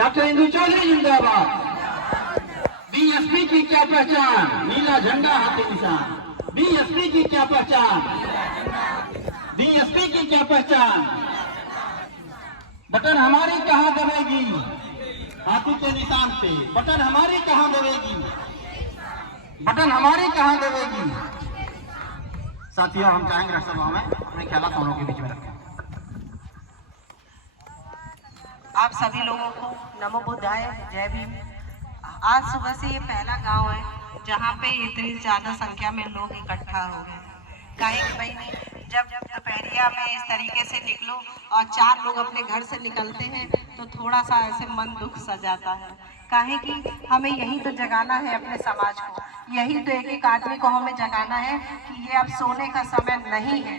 Doctor Indu Chaudhary जिंदाबाद। BSP की क्या पहचान, नीला झंडा हाथी निशान। बीएसपी की क्या पहचान, बीएसपी की क्या पहचान। बटन हमारी कहां दबेगी, हाथी के निशान पे। बटन हमारी कहां दबेगी, बटन हमारी कहां दबेगी। साथियों, हम चाहेंगे राज्यसभा में अपने ख्याल दोनों के बीच में रखें। आप सभी लोगों को नमो बुद्धाय, जय भीम। आज सुबह से ये पहला गांव है जहाँ पे इतनी ज्यादा संख्या में लोग इकट्ठा हो गए। काहे कि भाई जब दोपहरिया में इस तरीके से निकलो और 4 लोग अपने घर से निकलते हैं तो थोड़ा सा ऐसे मन दुख सा जाता है। काहे कि हमें यही तो जगाना है अपने समाज को, यही तो एक एक आदमी को हमें जगाना है कि ये अब सोने का समय नहीं है,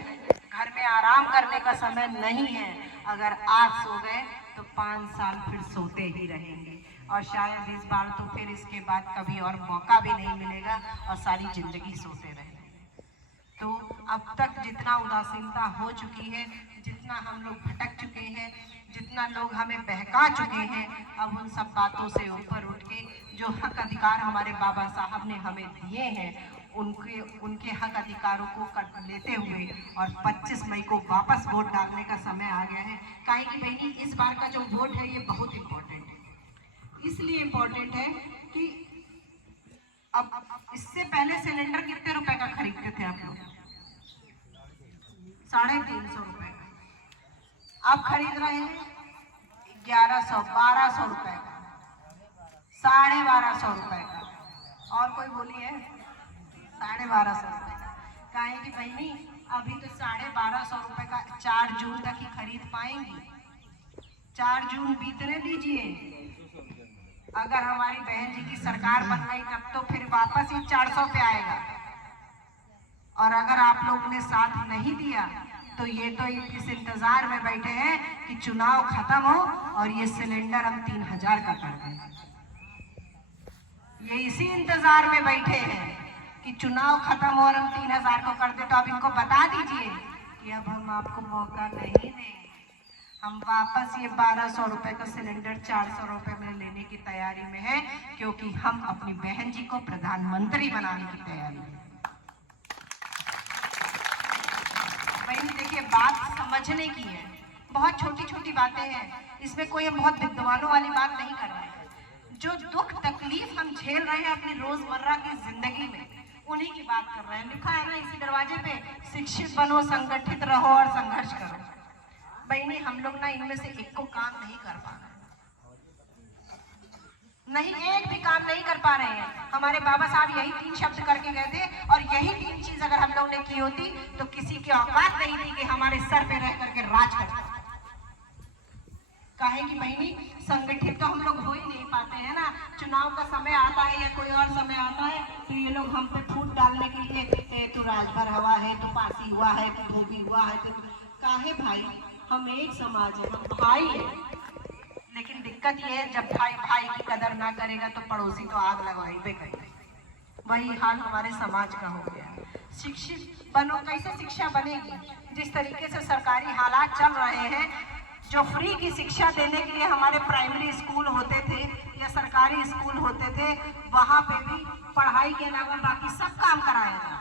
घर में आराम करने का समय नहीं है। अगर आज सो गए तो 5 साल फिर सोते ही रहेंगे और शायद इस बार तो फिर इसके बाद कभी और मौका भी नहीं मिलेगा और सारी जिंदगी सोते रहेंगे। तो अब तक जितना उदासीनता हो चुकी है, जितना हम लोग भटक चुके हैं, जितना लोग हमें बहका चुके हैं, अब उन सब बातों से ऊपर उठ के जो हक अधिकार हमारे बाबा साहब ने हमें दिए हैं उनके हक अधिकारों को लेते हुए और 25 मई को वापस वोट डालने का समय आ गया है। काहे कि बहनी इस बार का जो वोट है ये बहुत इम्पोर्टेंट है। इसलिए इम्पोर्टेंट है कि अब इससे पहले सिलेंडर कितने रुपए का खरीदते थे आप लोग? 350 रुपए का। अब खरीद रहे हैं 1100 1200 रुपए का, 1250 रुपए का। और कोई बोली है 1250 रुपए का। काहे कि बहनी अभी तो 1250 रुपए का 4 जून तक ही खरीद पाएंगी। 4 जून बीतने दीजिए, अगर हमारी बहन जी की सरकार बन गई तब तो फिर वापस ही 400 पे आएगा। और अगर आप लोगों ने साथ नहीं दिया तो ये तो इस इंतजार में बैठे हैं कि चुनाव खत्म हो और ये सिलेंडर हम 3000 का कर दें। ये इसी इंतजार में बैठे हैं कि चुनाव खत्म हो और हम 3000 को कर दे। तो अब इनको बता दीजिए कि अब हम आपको मौका नहीं देंगे, हम वापस ये 1200 रुपए का सिलेंडर 400 रुपए में लेने की तैयारी में है, क्योंकि हम अपनी बहन जी को प्रधानमंत्री बनाने की तैयारी में। बहन देखिए, बात समझने की है, बहुत छोटी छोटी बातें हैं, इसमें कोई हम बहुत विद्वानों वाली बात नहीं कर रहे हैं। जो दुख तकलीफ हम झेल रहे हैं अपनी रोजमर्रा की जिंदगी में, उन्हीं की बात कर रहे हैं। लिखा है ना इसी दरवाजे पे, शिक्षित बनो, संगठित रहो और संघर्ष करो। बहनी हम लोग ना इनमें से एक को काम नहीं कर पा रहे, नहीं एक भी काम नहीं कर पा रहे हैं। हमारे बाबा साहब यही 3 शब्द करके गए थे और यही 3 चीज अगर हम लोग ने की होती तो किसी की औकात नहीं थी कि हमारे सर पे रह करके राज करता। काहे कि बहनी संगठित तो हम लोग हो ही नहीं पाते हैं ना। चुनाव का समय आता है या कोई और समय आता है तो ये लोग हम पे फूट डालने के लिए तू राजभर हवा है, तू पासी हुआ है, तू धोबी हुआ है। तो काहे भाई, हम एक समाज है, हम भाई है। लेकिन दिक्कत ये है जब भाई भाई की कदर ना करेगा तो पड़ोसी तो आग लगवाई भी करेगा। वही हाल हमारे समाज का हो गया। शिक्षित बनो, कैसे शिक्षा बनेगी? जिस तरीके से सरकारी हालात चल रहे हैं, जो फ्री की शिक्षा देने के लिए हमारे प्राइमरी स्कूल होते थे या सरकारी स्कूल होते थे, वहां पे भी पढ़ाई के अलावा बाकी सब काम कराया जाए।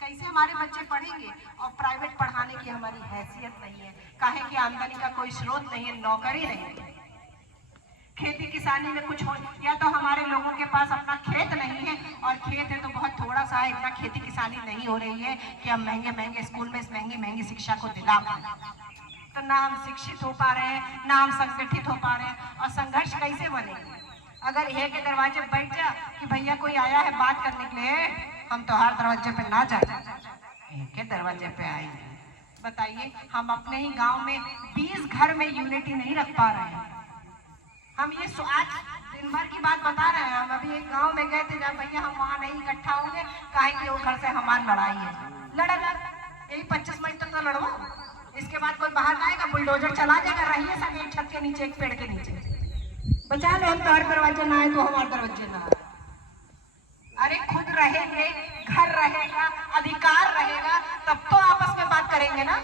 कैसे हमारे बच्चे पढ़ेंगे? और प्राइवेट पढ़ाने की हमारी हैसियत नहीं है। काहे कि आमदनी का कोई स्रोत नहीं है, नौकरी नहीं है। खेती किसानी में कुछ हो, या तो हमारे लोगों के पास अपना खेत नहीं है, और खेत है तो बहुत थोड़ा सा है, इतना खेती किसानी नहीं हो रही है कि हम महंगे महंगे स्कूल में इस महंगी महंगी शिक्षा को दिला पाए। तो ना हम शिक्षित हो पा रहे हैं, ना हम संगठित हो पा रहे हैं। और संघर्ष कैसे बनेगा? अगर एक के दरवाजे बैठ जा कि भैया कोई आया है बात करने के लिए, हम तो हर दरवाजे पे ना जाए, एक के दरवाजे पे आए। बताइए, हम अपने ही गांव में 20 घर में यूनिटी नहीं रख पा रहे हैं। हम ये आज दिन भर की बात बता रहे हैं। हम अभी एक गांव में गए थे जब भैया हम वहां नहीं इकट्ठा होंगे, काहे कि वो घर से हमारी लड़ाई है। लड़ यही 25 मई तक तो लड़ो, इसके बाद कोई बाहर आएगा बुलडोजर चला जाएगा। रहिए सब एक छत के नीचे, एक पेड़ के नीचे, बचा लो। हम तो हर दरवाजे ना आए तो हमारे दरवाजे ना आए। अरे खुद रहेंगे, घर रहेगा, अधिकार रहेगा, तब तो आपस में बात करेंगे ना।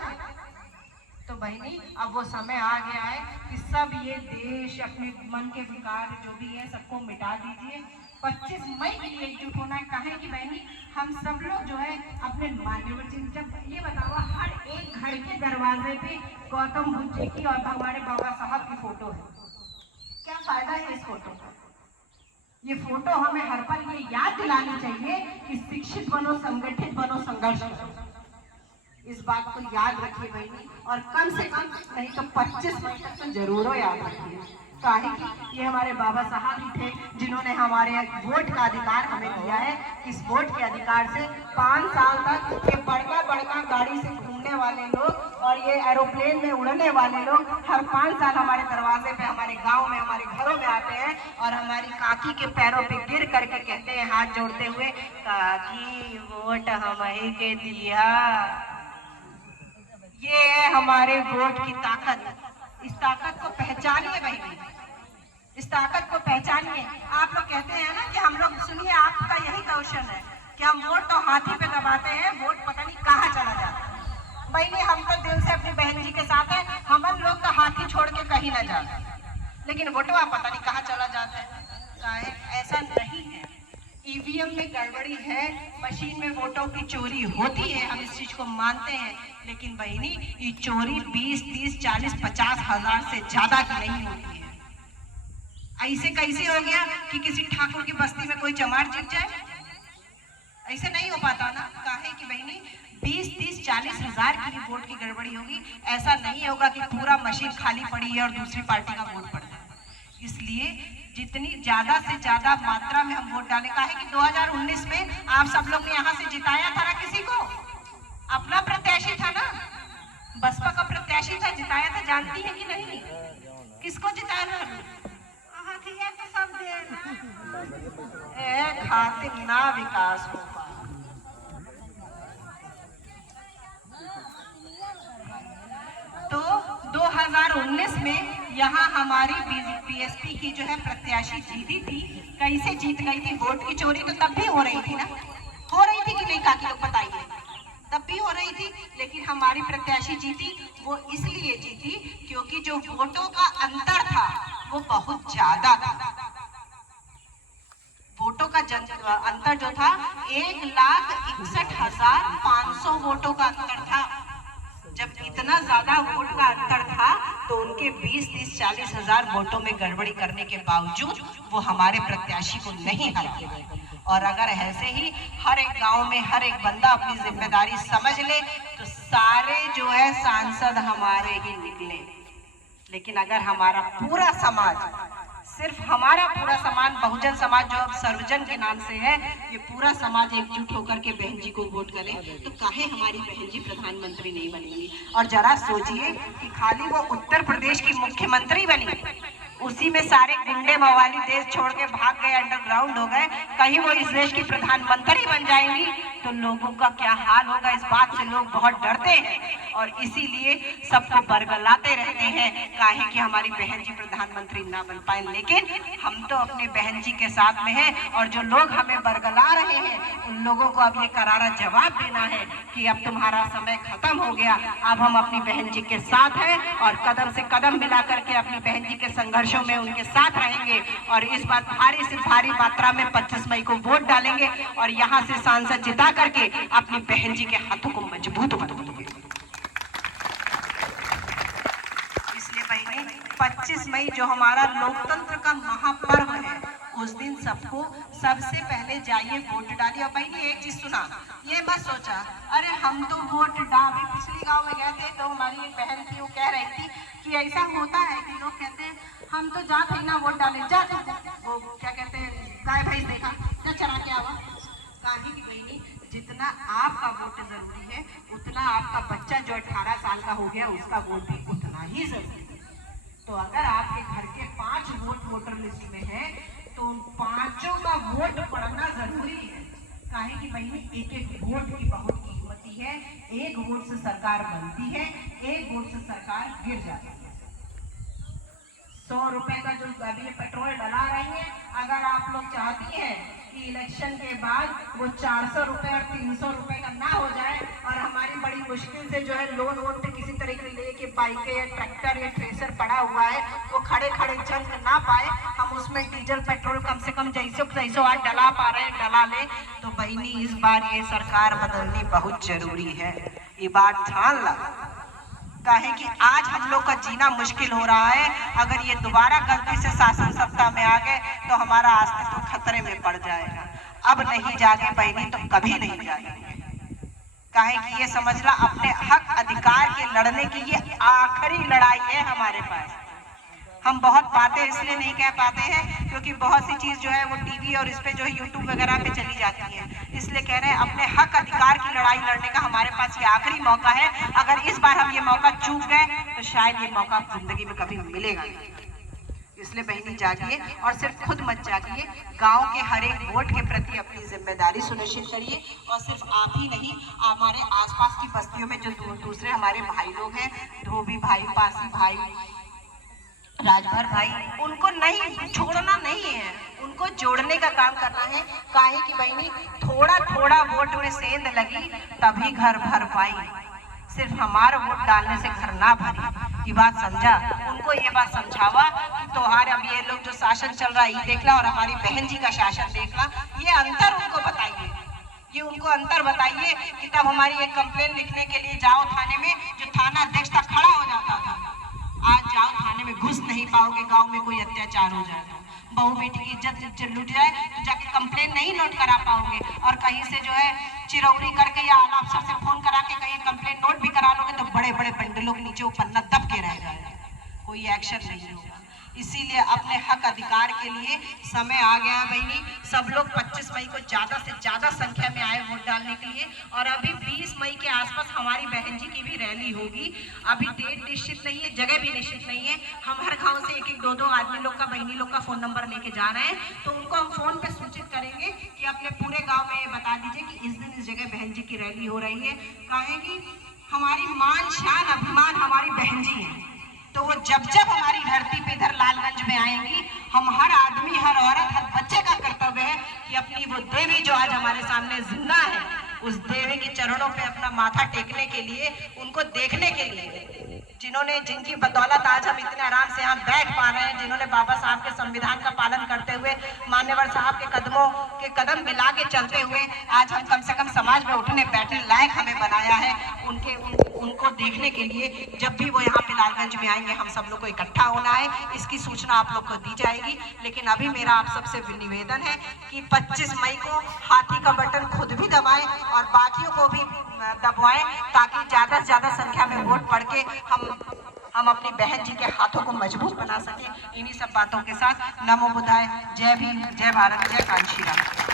तो बहनी अब वो समय आ गया है कि सब ये देश अपने मन के विकार जो भी है सबको मिटा दीजिए। 25 मई के लिए एकजुट होना है। कहे कि बहनी हम सब लोग जो है अपने मान्यवर जी, जब ये बताओ हर एक घर के दरवाजे पे गौतम बुद्ध जी की और हमारे बाबा साहब की फोटो है, क्या फायदा है इस फोटो का? ये फोटो हमें हर पल ये याद दिलानी चाहिए कि शिक्षित बनो, संगठित बनो, संघर्ष करो। इस बात को याद रखिए बहनी, और कम से कम नहीं तो 25 मई तक तो जरूर याद रखिए। काहे कि ये हमारे बाबा साहब ही थे जिन्होंने हमारे वोट का अधिकार हमें दिया है। इस वोट के अधिकार से 5 साल तक ये बड़का बड़का गाड़ी से घूमने वाले लोग और ये एरोप्लेन में उड़ने वाले लोग हर 5 साल हमारे दरवाजे पे, हमारे गांव में, हमारे घरों में आते हैं और हमारी काकी के पैरों पे गिर करके कहते हैं हाथ जोड़ते हुए, काकी वोट हमें के दिया। ये है हमारे वोट की ताकत। इस ताकत को पहचानिए बहनी, इस ताकत को पहचानिए। आप लोग कहते हैं ना कि हम लोग, सुनिए आपका यही क्वेश्चन है कि हम वोट तो हाथी पे दबाते हैं, वोट पता नहीं कहाँ चला जाता है। बहनी हम तो दिल से अपनी बहन जी के साथ हैं, हम लोग तो हाथी छोड़ के कहीं ना जाते, लेकिन वोटवा पता नहीं कहाँ चला जाता है। ऐसा नहीं है, ईवीएम में गड़बड़ी है, मशीन में वोटों की चोरी होती है, हम इस चीज को मानते हैं, लेकिन बहनी ये चोरी 20, 30, 40, 50 हजार से ज्यादा की नहीं होती है। ऐसे कैसे हो गया कि किसी ठाकुर की बस्ती में कोई चमार जीत जाए? ऐसे नहीं हो पाता ना। काहे कि बहनी 20, 30, 40 हजार की वोट की गड़बड़ी होगी, ऐसा नहीं होगा कि पूरा मशीन खाली पड़ी है और दूसरी पार्टी का वोट पड़ जाए। इसलिए जितनी ज्यादा से ज्यादा मात्रा में हम वोट डालें। काहे कि 2019 में आप सब लोग ने यहाँ से जिताया था ना किसी को, अपना प्रत्याशी था ना, बसपा का प्रत्याशी था, जिताया था। जानती है कि नहीं? किसको जिताया? तो सब खातिर ना विकास हो पा। तो 2019 में यहाँ हमारी बीएसपी की जो है प्रत्याशी जीती थी। कैसे जीत गई थी? वोट की चोरी तो तब भी हो रही थी ना, हो रही थी कि नहीं काकी लोग बताइए? तब भी हो रही थी, लेकिन हमारी प्रत्याशी जीती। वो इसलिए जीती क्योंकि जो वोटों का अंतर था वो बहुत ज्यादा था। वोटों का अंतर जो था 1,61,500 वोटों का अंतर था। जब इतना ज्यादा वोट का अंतर था तो उनके 20, 30, 40 हजार वोटों में गड़बड़ी करने के बावजूद वो हमारे प्रत्याशी को नहीं हरा। और अगर ऐसे ही हर एक गांव में हर एक बंदा अपनी जिम्मेदारी समझ ले तो सारे जो है सांसद हमारे ही निकले। लेकिन अगर हमारा पूरा समाज, सिर्फ हमारा पूरा समाज, बहुजन समाज जो अब सर्वजन के नाम से है, ये पूरा समाज एकजुट होकर के बहन जी को वोट करे तो काहे हमारी बहन जी प्रधानमंत्री नहीं बनेंगी? और जरा सोचिए कि खाली वो उत्तर प्रदेश की मुख्यमंत्री बनी, उसी में सारे गुंडे मवाली देश छोड़ के भाग गए, अंडरग्राउंड हो गए, कहीं वो इस देश की प्रधानमंत्री बन जाएंगी तो लोगों का क्या हाल होगा? इस बात से लोग बहुत डरते हैं और इसीलिए सबको बरगलाते रहते हैं काहे कि हमारी बहन जी प्रधानमंत्री ना बन पाए। लेकिन हम तो अपने बहन जी के साथ में हैं और जो लोग हमें बरगला रहे हैं उन लोगों को अब ये करारा जवाब देना है कि अब तुम्हारा समय खत्म हो गया। अब हम अपनी बहन जी के साथ हैं और कदम से कदम मिला करके अपनी बहन जी के संघर्षों में उनके साथ रहेंगे और इस बार भारी से भारी मात्रा में 25 मई को वोट डालेंगे और यहाँ से सांसद जिता करके अपनी बहन जी के हाथों को मजबूत बनाएंगे। इसलिए बहनी 25 मई जो हमारा लोकतंत्र का महापर्व है, उस दिन सबको सबसे पहले जाइए वोट डालिए। और बहनी एक चीज सुना, ये मत सोचा अरे हम तो वोट डाले, पिछले गांव में गए थे तो हमारी एक बहन थी, वो कह रही थी कि ऐसा होता है कि लोग कहते हैं हम तो जाते ही ना वोट डाले, जा वो क्या कहते हैं गाय भैंस देखा क्या चरा के आवा। काहे की बहनी जितना आपका वोट जरूरी है उतना आपका बच्चा जो 18 साल का हो गया उसका वोट भी उतना ही जरूरी है। तो अगर आपके घर के 5 वोट वोटर लिस्ट में है तो उन 5 का वोट पड़ना जरूरी है। काहे की बहनी एक एक वोट की बहुत कीमती है, एक वोट से सरकार बनती है, एक वोट से सरकार गिर जाती है। 100 रुपए का जो अभी पेट्रोल डला रही है, अगर आप लोग चाहती हैं कि इलेक्शन के बाद वो 400 रुपए और 300 रुपए का ना हो जाए और हमारी बड़ी मुश्किल से जो है लोन वोन पे किसी तरह के लेके बाइक या ट्रैक्टर या थ्रेसर पड़ा हुआ है, वो खड़े खड़े चल ना पाए, हम उसमें डीजल पेट्रोल कम से कम जैसे आज डला पा रहे हैं डला ले। तो बहनी इस बार ये सरकार बदलनी बहुत जरूरी है, ये बात ध्यान ला। काहे कि आज हम लोग का जीना मुश्किल हो रहा है, अगर ये दोबारा गलती से शासन सत्ता में आ गए तो हमारा अस्तित्व खतरे में पड़ जाएगा। अब नहीं जागे बहनी तो कभी नहीं जाएंगे। काहे कि ये समझना अपने हक अधिकार के लड़ने की ये आखिरी लड़ाई है हमारे पास। हम बहुत बातें इसलिए नहीं कह पाते हैं क्योंकि बहुत सी चीज जो है वो टीवी और इस पे जो है यूट्यूब वगैरह पे चली जाती है, इसलिए कह रहे हैं अपने हक अधिकार की लड़ाई लड़ने का हमारे पास ये आखिरी मौका है। अगर इस बार हम ये मौका चूक गए तो शायद ये मौका जिंदगी में कभी मिलेगा नहीं। इसलिए बहनी जागिए और सिर्फ खुद मत जागिए, गांव के हर एक वोट के प्रति अपनी जिम्मेदारी सुनिश्चित करिए। और सिर्फ आप ही नहीं, हमारे आसपास की बस्तियों में जो दूसरे हमारे भाई लोग हैं, धोबी भाई, पासी भाई, राजभर भाई, उनको नहीं छोड़ना नहीं है, उनको जोड़ने का काम करना है। काहे कि बहनी थोड़ा थोड़ा वोट में सेंध लगी तभी घर भर पाई, सिर्फ हमारा वोट डालने से घर ना भरी। ये बात समझा, उनको ये बात समझावा कि त्योहार अब ये लोग जो शासन चल रहा है ये देखला और हमारी बहन जी का शासन देखला, ये अंतर उनको बताइए, ये उनको अंतर बताइए कि तब हमारी एक कंप्लेन लिखने के लिए जाओ थाने में, जो थाना अध्यक्ष तक खड़ा हो जाता था, आज जाओ थाने में घुस नहीं पाओगे। गांव में कोई अत्याचार हो जाए तो, बहू बेटी की इज्जत लुट जाए तो जाके कंप्लेन नहीं नोट करा पाओगे, और कहीं से जो है चिरौरी करके या आला अफसर से फोन करा के कहीं कंप्लेन नोट भी करा लोगे तो बड़े बड़े बंडलों के नीचे वो पन्ना दब के रह जाएगा, कोई एक्शन नहीं होगा। इसीलिए अपने हक अधिकार के लिए समय आ गया है बहनी। सब लोग 25 मई को ज्यादा से ज्यादा संख्या में आए वोट डालने के लिए, और अभी 20 मई के आसपास हमारी बहन जी की भी रैली होगी। अभी डेट निश्चित नहीं है, जगह भी निश्चित नहीं है। हम हर गांव से एक एक दो दो आदमी लोग का, बहनी लोग का फोन नंबर लेके जा रहे हैं, तो उनको हम फोन पे सूचित करेंगे कि अपने पूरे गाँव में बता दीजिए कि इस दिन इस जगह बहन जी की रैली हो रही है। काहे कि हमारी मान शान अभिमान हमारी बहन जी है, तो वो जब जब हमारी धरती पे इधर लालगंज में आएंगी, हम हर आदमी, हर औरत, हर बच्चे का कर्तव्य है कि अपनी वो देवी जो आज हमारे सामने जिंदा है, उस देवी के चरणों पे अपना माथा टेकने के लिए, उनको देखने के लिए, जिनकी बदौलत आज हम इतने आराम से यहाँ बैठ पा रहे हैं, जिन्होंने बाबा साहब के संविधान का पालन करते हुए, मान्यवर साहब के कदम मिला के चलते हुए आज हम कम से कम समाज में उठने बैठने लायक हमें बनाया है। उनको देखने के लिए जब भी वो यहाँ पे लालगंज में आएंगे, हम सब लोग को इकट्ठा होना है। इसकी सूचना आप लोग को दी जाएगी। लेकिन अभी मेरा आप सबसे निवेदन है कि 25 मई को हाथी का बटन खुद भी दबाएं और बाकियों को भी दबाएं, ताकि ज्यादा से ज्यादा संख्या में वोट पड़ के हम अपनी बहन जी के हाथों को मजबूत बना सके। इन्हीं सब बातों के साथ नमो बुद्धाय, जय भीम, जय भारत, जय कांशीराम।